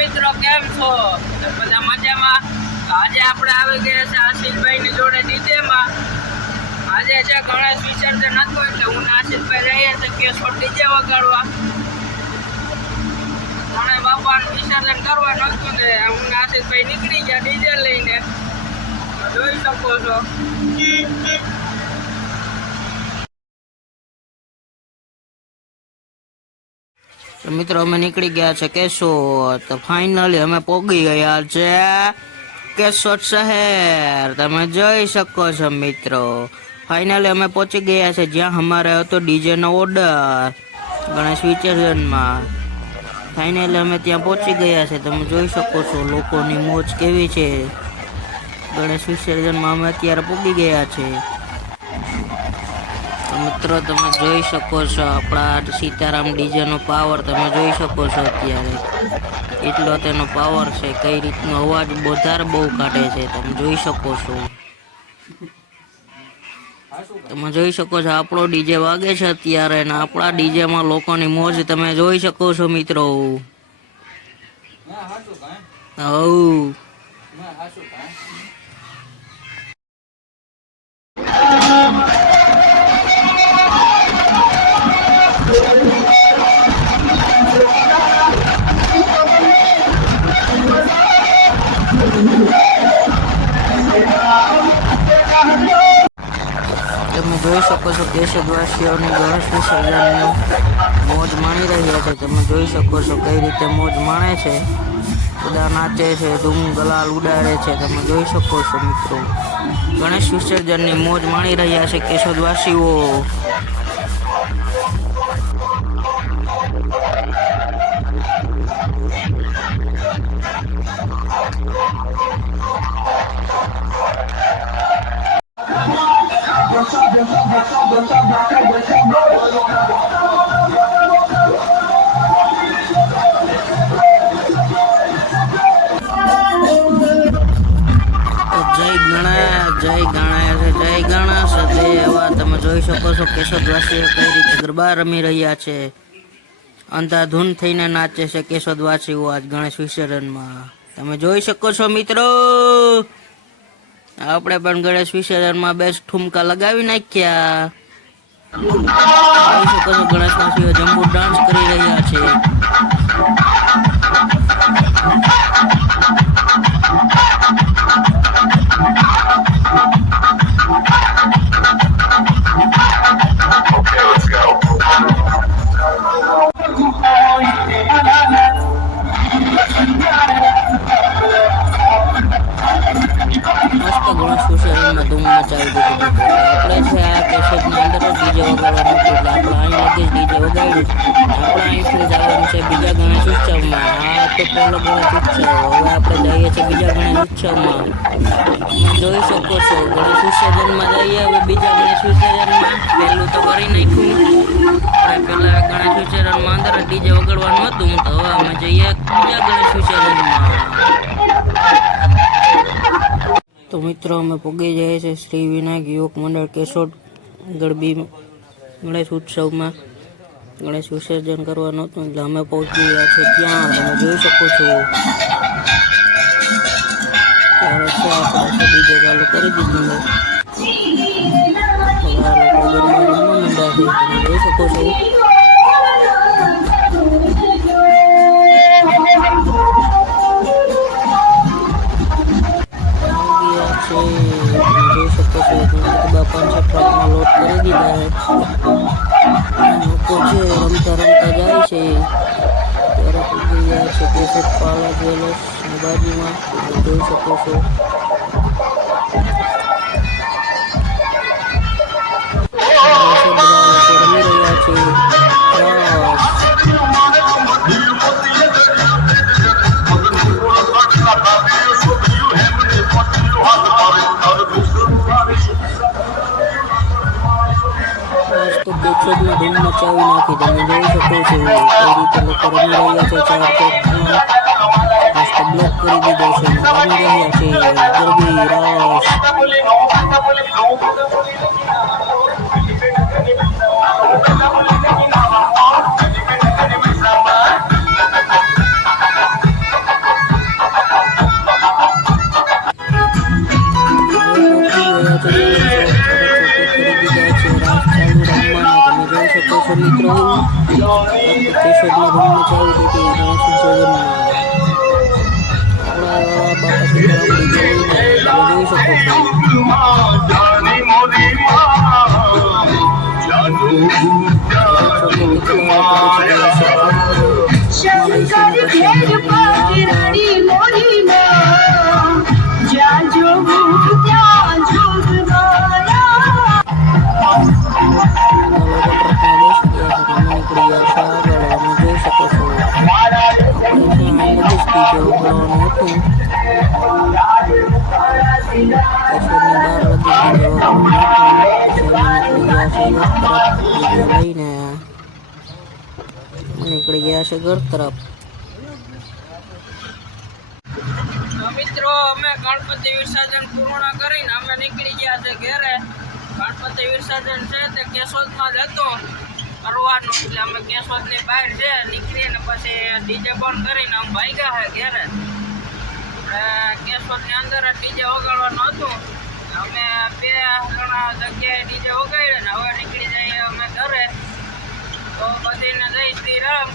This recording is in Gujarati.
મિત્રો કેમ છો? બધા મજામાં? આજે આપણે આવી ગયા છે આશિષભાઈની જોડે ડીજેમાં. આજે છે ગણેશ વિસર્જન હતું એટલે હું આશિષભાઈ રહીએ તો કેશોદ ડીજે વગાડવા. ગણેશ બાપાનું વિસર્જન કરવાનું હતું ને હું આશિષભાઈ નીકળી ગયા ડીજે લઈને. જોઈ શકો છો. તો મિત્રો અમે નીકળી ગયા છે કેશોદ. તો ફાઇનલી અમે પહોંચી ગયા છે કેશોદ શહેર. તમે જોઈ શકો છો મિત્રો. ફાઇનલી અમે પહોંચી ગયા છે જ્યાં અમારે હતો ડીજેનો ઓર્ડર ગણેશ વિસર્જનમાં. ફાઇનલી અમે ત્યાં પહોંચી ગયા છે. તમે જોઈ શકો છો લોકોની મોજ કેવી છે. ગણેશ વિસર્જનમાં અમે અત્યારે પહોંચી ગયા છે. મિત્રો તમે જોઈ શકો છો આપણા સીતારામ ડીજેનો પાવર. તમે જોઈ શકો છો અત્યારે એટલો તેનો પાવર છે. કઈ રીતનો અવાજ વધારે બહુ કાઢે છે. તમે જોઈ શકો છો. તમે જોઈ શકો છો આપણો ડીજે વાગે છે અત્યારે ને આપણા ડીજેમાં લોકોની મોજ તમે જોઈ શકો છો મિત્રો. હઉ તમે જોઈ શકો છો કેશોદવાસીઓની ગણેશ વિસર્જનની મોજ માણી રહ્યા છે. તમે જોઈ શકો છો કઈ રીતે મોજ માણે છે. બધા નાચે છે, ધૂમ ગલાલ ઉડાડે છે. તમે જોઈ શકો છો મિત્રો ગણેશ વિસર્જનની મોજ માણી રહ્યા છે કેશોદવાસીઓ. જય ગણેશ દેવા. તમે જોઈ શકો છો કેશોદવાસીઓ કઈ રીતે ગરબા રમી રહ્યા છે. અંધાધૂન થઈને નાચે છે કેશોદવાસીઓ આજ ગણેશ વિસર્જનમાં. તમે જોઈ શકો છો મિત્રો. આપણે પણ ગણેશ વિસર્જનમાં બેસ્ટ ઠુમકા લગાવી નાખ્યા. જોઈ શકો છો ગણેશવાસીઓ જંબુ ડાન્સ કરી રહ્યા છે. ગણેશ વિસર્જનમાં ધૂમ મચાવી દીધી. આપણે છે આ કેશોદની અંદર જ ડીજે વગાડવાનું હતું એટલે આપણે અહીં લગી જ ડીજે વગાડ્યું. આપણે અહીંથી જવાનું છે બીજા ગણેશ ઉત્સવમાં. આ તો પહેલો ગણેશ ઉત્સવ. હવે આપણે જઈએ છીએ બીજા ગણેશ ઉત્સવમાં. તમે જોઈ શકો છો ગણેશ વિસર્જનમાં જઈએ હવે બીજા ગણેશ વિસર્જનમાં. પહેલું તો કરી નાખ્યું આપણે. પહેલા ગણેશ વિસર્જનમાં અંદર જ ડીજે વગાડવાનું હતું તો હવે અમે જઈએ બીજા ગણેશ વિસર્જનમાં. તો મિત્રો અમે પહોંચી જઈએ છીએ શ્રી વિનાયક યુવક મંડળ કેશોદ ગરબી ગણેશ ઉત્સવમાં. ગણેશ વિસર્જન કરવાનું હતું એટલે અમે પહોંચી ગયા છે ત્યાં. તમે જોઈ શકો છો ત્યારે છે આપણે ડીજે ચાલુ કરી દીધું છે. બધા લોકો ગરબા રમવા માંડ્યા છે. તમે જોઈ શકો છો. જોઈ શકો છો ગણપતિ બાપાને ટ્રકમાં લોડ કરી દીધા છે. લોકો છે રમતા રમતા જાય છે. ત્યારે પૂજી ગયા છે કેશોદ પાલા જ્વેલર્સની બાજુમાં. જોઈ શકો છો. બધા લોકો રમી રહ્યા છે. કેશોદમાં ધૂમ મચાવી નાખી. તમે જોઈ શકો છો કઈ રીતે લોકો રમી રહ્યા છે. ચાર ચોક બ્લોક કરી દીધો છે. રમી રહ્યા છે ગરબી રાસ. મજા આવી હતી ગણેશ વિસર્જનમાં. આપણા બાપા સીતારામ ડીજે લઈને તમે જોઈ શકો છો. નીકળી ગયા છે ઘર તરફ. મિત્રો અમે ગણપતિ વિસર્જન પૂર્ણ કરીને અમે નીકળી ગયા છે ઘરે. ગણપતિ વિસર્જન છે તે કેશોદમાં જ હતું કરવાનું, એટલે અમે કેશોદની બહાર છે નીકળીને પછી ડીજે બંધ કરીને અમે ભાગ્યા છે ઘરે. કેશોદની અંદર ડીજે વગાડવાનું હતું. અમે 2 જણા જગ્યાએ ડીજે વગાડ્યા ને હવે નીકળી જઈએ અમે ઘરે. તો બધીને જય શ્રી રામ.